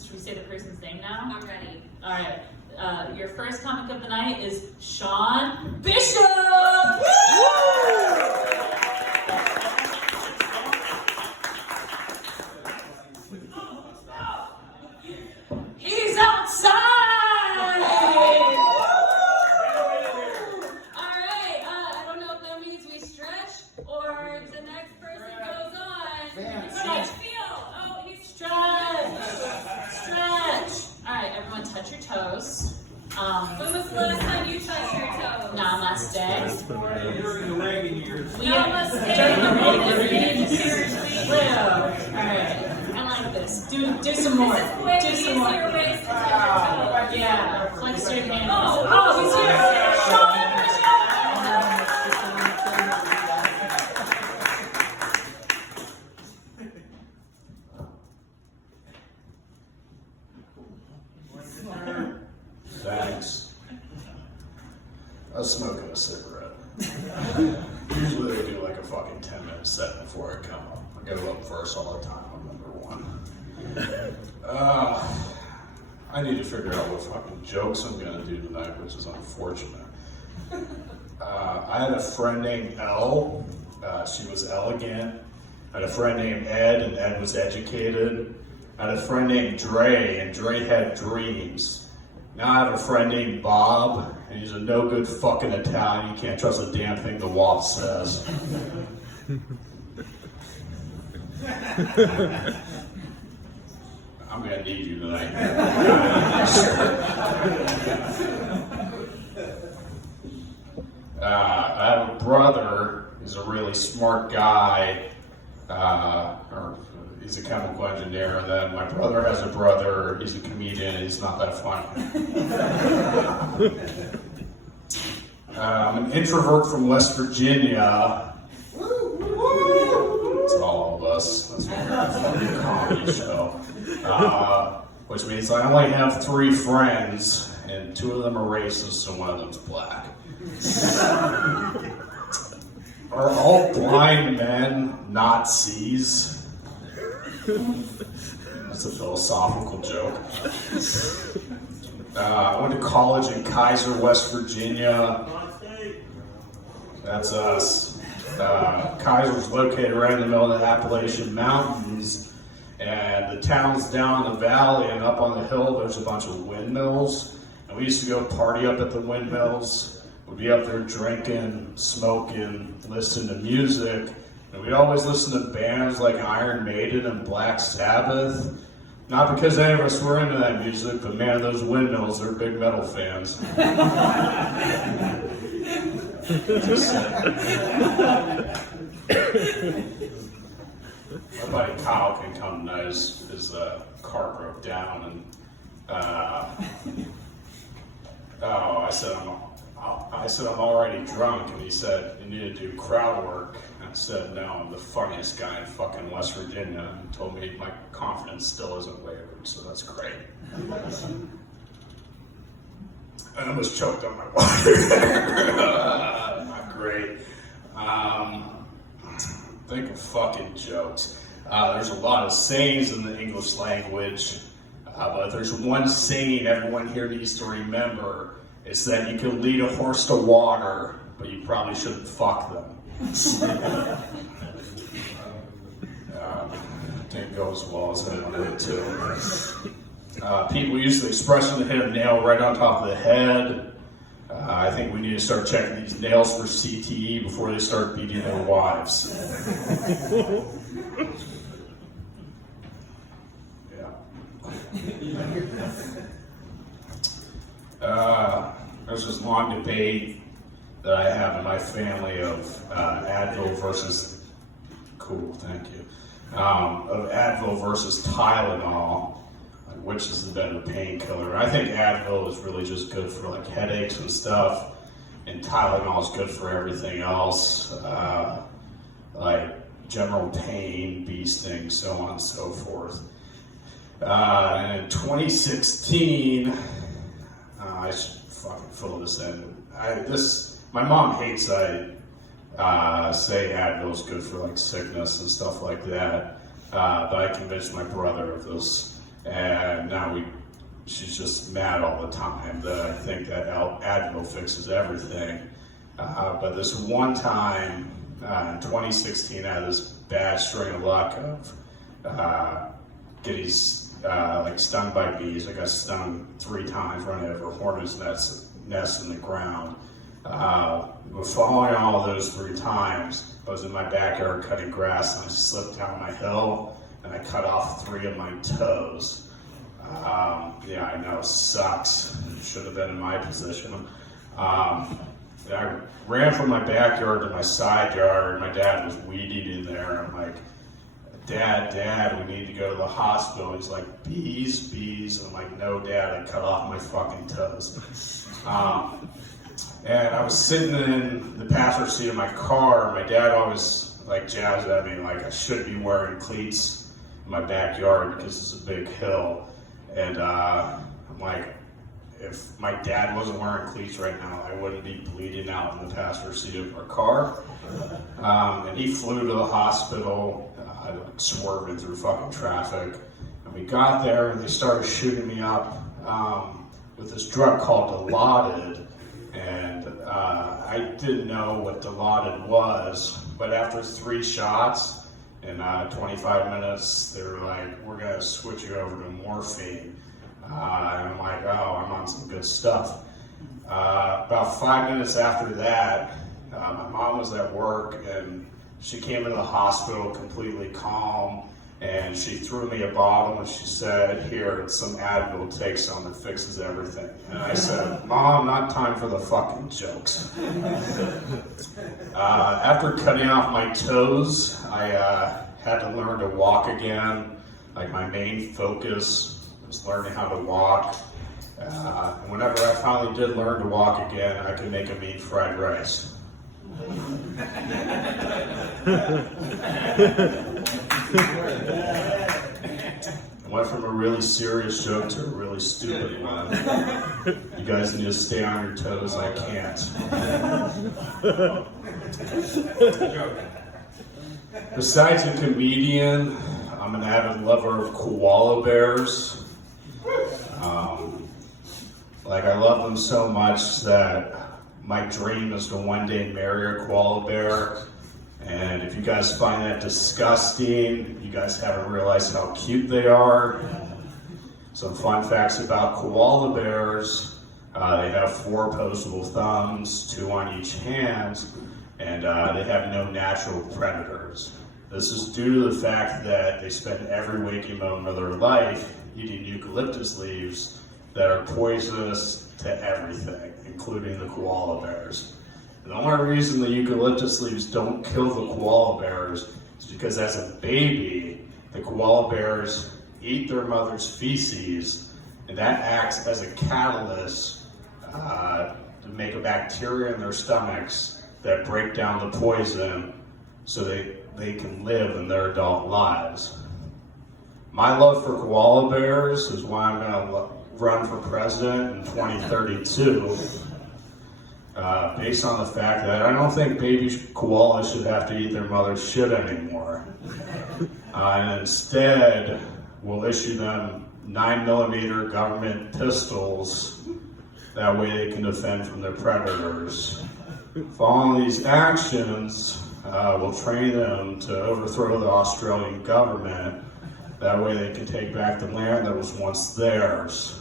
Should we say the person's name now? I'm ready. All right. Your first comic of the night is Sean Bishop. He's outside. All right. I don't know if that means we stretch or the next person goes on. Stretch feel. Oh, he's Stretch. All right, everyone, touch your toes. When was the last time you touched your toes? Namaste. During the wagon years. Namaste. During the wagon years. All right, I like this. Do some more. This is way Do some easier more. ways to touch your toes. Yeah, flex your hands. Oh, he's here. Sean Bishop. Thanks. I was smoking a cigarette. Usually they do like a fucking 10-minute set before I come up. I go up first all the time. I'm number one. I need to figure out what fucking jokes I'm gonna do tonight, which is unfortunate. I had a friend named Elle. She was elegant. I had a friend named Ed, and Ed was educated. I had a friend named Dre, and Dre had dreams. Now I have a friend named Bob, and he's a no good fucking Italian. You can't trust a damn thing the WAP says. I'm gonna need you tonight. I have a brother. He's a really smart guy. He's a chemical engineer, and then my brother has a brother. He's a comedian. And he's not that funny. I'm an introvert from West Virginia. It's all of us. That's why we're a comedy show. Which means I only have 3 friends, and 2 of them are racist, so one of them's black. Are all blind men Nazis? That's a philosophical joke. I went to college in Kaiser, West Virginia. That's us. Kaiser's located right in the middle of the Appalachian Mountains, and the town's down in the valley, and up on the hill there's a bunch of windmills. And we used to go party up at the windmills. We'd be up there drinking, smoking, listening to music. And we'd always listen to bands like Iron Maiden and Black Sabbath. Not because any of us were into that music, but man, those windmills, they're big metal fans. My buddy Kyle can come tonight. His car broke down, and I said I'm already drunk, and he said you need to do crowd work. I said no, I'm the funniest guy in fucking West Virginia, and he told me my confidence still isn't wavered, so that's great. I almost choked on my water. Not great. Think of fucking jokes. There's a lot of sayings in the English language, but there's one saying everyone here needs to remember. It's that you can lead a horse to water, but you probably shouldn't fuck them. Didn't go as well as I wanted it to. People use the expression to hit a nail right on top of the head. I think we need to start checking these nails for CTE before they start beating their wives. There's this long debate that I have in my family of Advil versus, cool, thank you, of Advil versus Tylenol, which is the better painkiller. I think Advil is really just good for like headaches and stuff, and Tylenol is good for everything else, like general pain, bee sting, so on and so forth. And in 2016, I should fucking fill this in. My mom hates I say Advil's good for like sickness and stuff like that, but I convinced my brother of this, and and now she's just mad all the time that I think that Advil fixes everything. But this one time in 2016, I had this bad string of luck of getting like stung by bees. I got stung 3 times running over hornet's nests in the ground. But following all those 3 times, I was in my backyard cutting grass and I slipped down my hill and I cut off 3 of my toes. Yeah, I know, it sucks. Should have been in my position. I ran from my backyard to my side yard. My dad was weeding in there. I'm like, Dad, we need to go to the hospital. He's like, bees. I'm like, no, Dad, I cut off my fucking toes. And I was sitting in the passenger seat of my car. My dad always like jabbed at me like I should be wearing cleats in my backyard because it's a big hill. And I'm like, if my dad wasn't wearing cleats right now, I wouldn't be bleeding out in the passenger seat of our car. And he flew to the hospital, like swerving through fucking traffic. And we got there and they started shooting me up with this drug called Dilaudid. And I didn't know what Dilaudid was, but after 3 shots in 25 minutes, they were like, we're gonna switch you over to morphine. And I'm like, oh, I'm on some good stuff. About 5 minutes after that, my mom was at work and she came into the hospital completely calm and she threw me a bottle and she said, here, it's some Advil, take some, it fixes everything. And I said, Mom, not time for the fucking jokes. After cutting off my toes, I had to learn to walk again. Like my main focus was learning how to walk. And whenever I finally did learn to walk again, I could make a mean fried rice. I went from a really serious joke to a really stupid one. You guys need to stay on your toes, I can't. Besides a comedian, I'm an avid lover of koala bears. Like I love them so much that my dream is to one day marry a koala bear. And if you guys find that disgusting, you guys haven't realized how cute they are. Some fun facts about koala bears. They have 4 opposable thumbs, 2 on each hand, and they have no natural predators. This is due to the fact that they spend every waking moment of their life eating eucalyptus leaves that are poisonous to everything, including the koala bears. And the only reason the eucalyptus leaves don't kill the koala bears is because as a baby, the koala bears eat their mother's feces, and that acts as a catalyst to make a bacteria in their stomachs that break down the poison so they can live in their adult lives. My love for koala bears is why I'm going to run for president in 2032. Based on the fact that I don't think baby koalas should have to eat their mother's shit anymore. And instead, we'll issue them 9mm government pistols. That way they can defend from their predators. Following these actions, we'll train them to overthrow the Australian government. That way they can take back the land that was once theirs.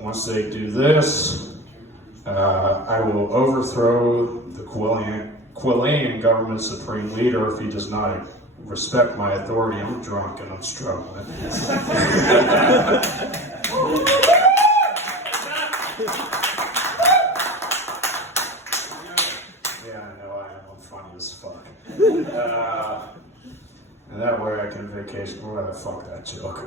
Once they do this, I will overthrow the Chilean government supreme leader if he does not respect my authority. I'm drunk and I'm struggling. Yeah, I know I am. I'm funny as fuck. And that way I can vacation. Where the fuck that joke?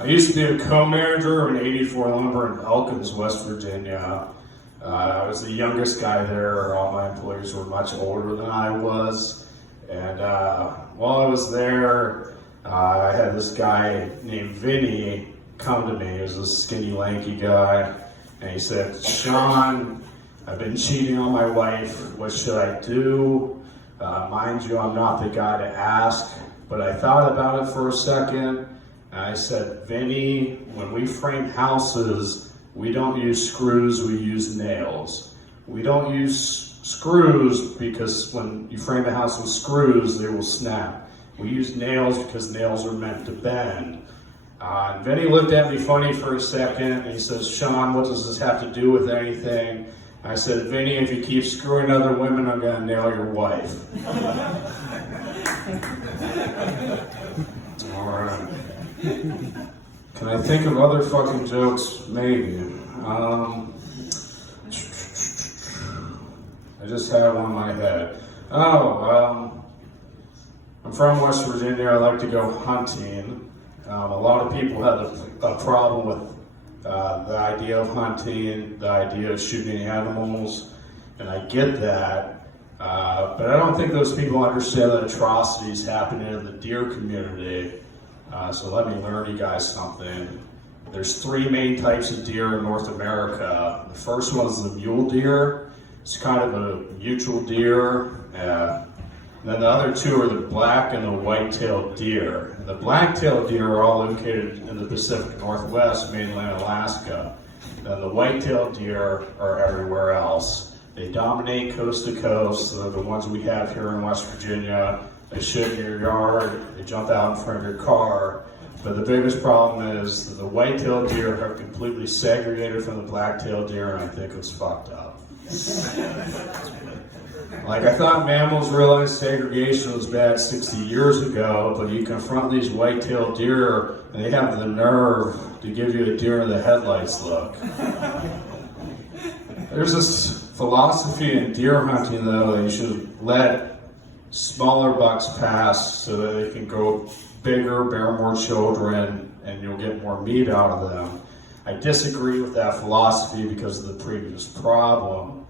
I used to be a co-manager of an 84 Lumber in Elkins, West Virginia. I was the youngest guy there. All my employees were much older than I was. And while I was there, I had this guy named Vinny come to me. He was a skinny, lanky guy. And he said, Sean, I've been cheating on my wife. What should I do? Mind you, I'm not the guy to ask, but but I thought about it for a second, and I said, Vinny, when we frame houses, we don't use screws, we use nails. We don't use screws because when you frame a house with screws, they will snap. We use nails because nails are meant to bend. And Vinny looked at me funny for a second, and he says, Sean, what does this have to do with anything? I said, Vinny, if you keep screwing other women, I'm gonna nail your wife. All right. Can I think of other fucking jokes? Maybe. I just had one in my head. I'm from West Virginia. I like to go hunting. A lot of people have a problem with the idea of hunting, the idea of shooting animals, and I get that. But I don't think those people understand the atrocities happening in the deer community. So let me learn you guys something. There's 3 main types of deer in North America. The first one is the mule deer. It's kind of a mutual deer. And then the other 2 are the black and the white-tailed deer. And the black-tailed deer are all located in the Pacific Northwest, mainland Alaska. Then the white-tailed deer are everywhere else. They dominate coast to coast. They're the ones we have here in West Virginia. They shit in your yard. They jump out in front of your car. But the biggest problem is that the white-tailed deer are completely segregated from the black-tailed deer, and I think it's fucked up. Like, I thought mammals realized segregation was bad 60 years ago, but you confront these white-tailed deer, and they have the nerve to give you a deer in the headlights look. There's this philosophy in deer hunting, though, that you should let smaller bucks pass so that they can grow bigger, bear more children, and you'll get more meat out of them. I disagree with that philosophy because of the previous problem.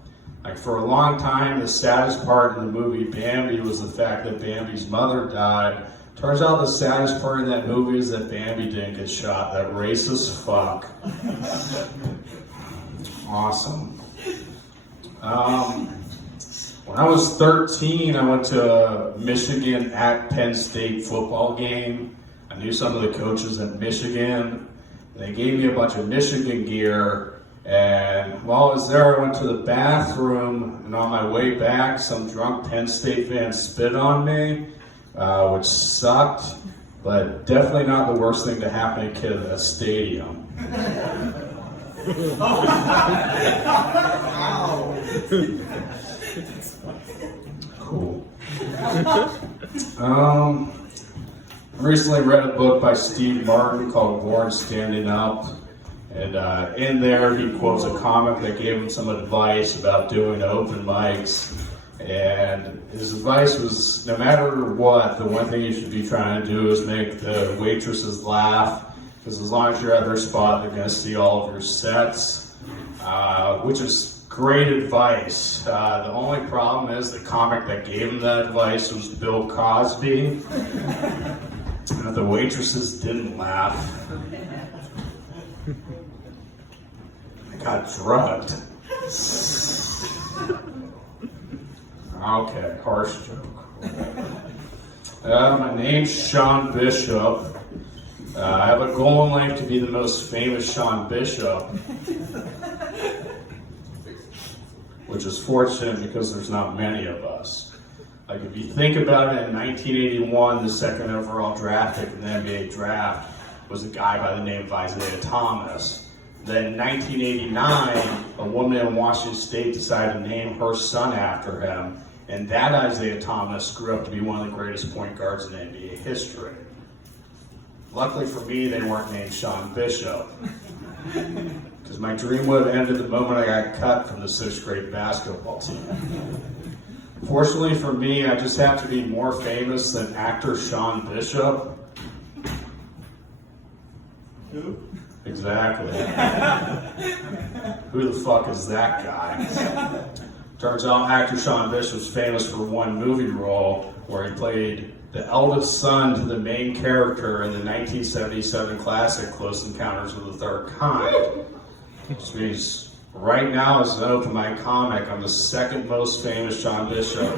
Like, for a long time, the saddest part in the movie Bambi was the fact that Bambi's mother died. Turns out the saddest part in that movie is that Bambi didn't get shot. That racist fuck. Awesome. When I was 13, I went to a Michigan at Penn State football game. I knew some of the coaches at Michigan. They gave me a bunch of Michigan gear. And while I was there, I went to the bathroom, and on my way back, some drunk Penn State fan spit on me, which sucked, but definitely not the worst thing to happen to a kid at a stadium. Cool. I recently read a book by Steve Martin called Born Standing Up. And in there, he quotes a comic that gave him some advice about doing open mics. And his advice was, no matter what, the one thing you should be trying to do is make the waitresses laugh. Because as long as you're at their spot, they're going to see all of your sets. Which is great advice. The only problem is the comic that gave him that advice was Bill Cosby. And the waitresses didn't laugh. I got drugged. Okay, harsh joke. My name's Sean Bishop. I have a goal in life to be the most famous Sean Bishop. Which is fortunate because there's not many of us. Like, if you think about it, in 1981, the second overall draft pick in the NBA draft was a guy by the name of Isaiah Thomas. Then in 1989, a woman in Washington State decided to name her son after him, and that Isaiah Thomas grew up to be one of the greatest point guards in NBA history. Luckily for me, they weren't named Sean Bishop, because my dream would have ended the moment I got cut from the 6th grade basketball team. Fortunately for me, I just have to be more famous than actor Sean Bishop. Who? Exactly. Who the fuck is that guy? Turns out actor Sean Bishop's famous for one movie role where he played the eldest son to the main character in the 1977 classic Close Encounters of the Third Kind. Which means Right now, as an open mic comic, I'm the second most famous Sean Bishop.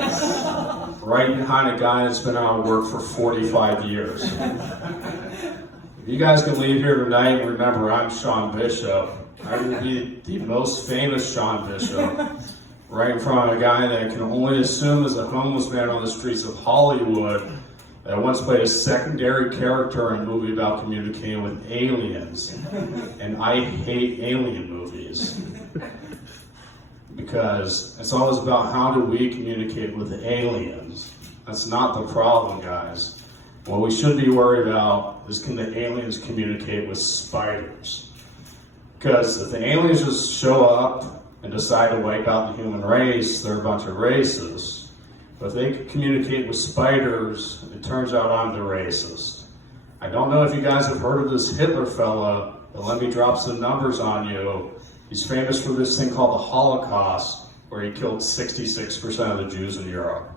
Right behind a guy that's been out of work for 45 years. If you guys can leave here tonight and remember I'm Sean Bishop, I will be the most famous Sean Bishop. Right in front of a guy that I can only assume is a homeless man on the streets of Hollywood that once played a secondary character in a movie about communicating with aliens. And I hate alien movies. Because it's always about how do we communicate with aliens. That's not the problem, guys. What we should be worried about is can the aliens communicate with spiders? Because if the aliens just show up and decide to wipe out the human race, they're a bunch of racists. But if they can communicate with spiders, it turns out I'm the racist. I don't know if you guys have heard of this Hitler fella, but let me drop some numbers on you. He's famous for this thing called the Holocaust, where he killed 66% of the Jews in Europe.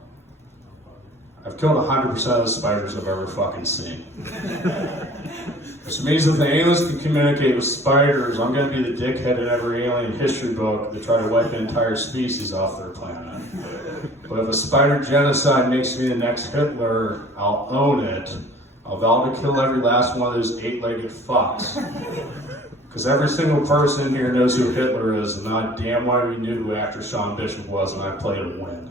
I've killed 100% of the spiders I've ever fucking seen. Which means if the aliens can communicate with spiders, I'm going to be the dickhead in every alien history book that try to wipe an entire species off their planet. But if a spider genocide makes me the next Hitler, I'll own it. I'll vow to kill every last one of those 8-legged fucks. Because every single person here knows who Hitler is, and I damn well we knew who actor Sean Bishop was, and I played to win.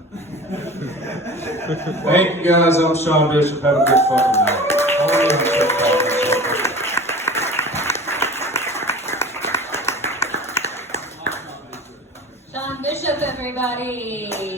Thank you guys, I'm Sean Bishop. Have a good fucking night. Sean Bishop, everybody.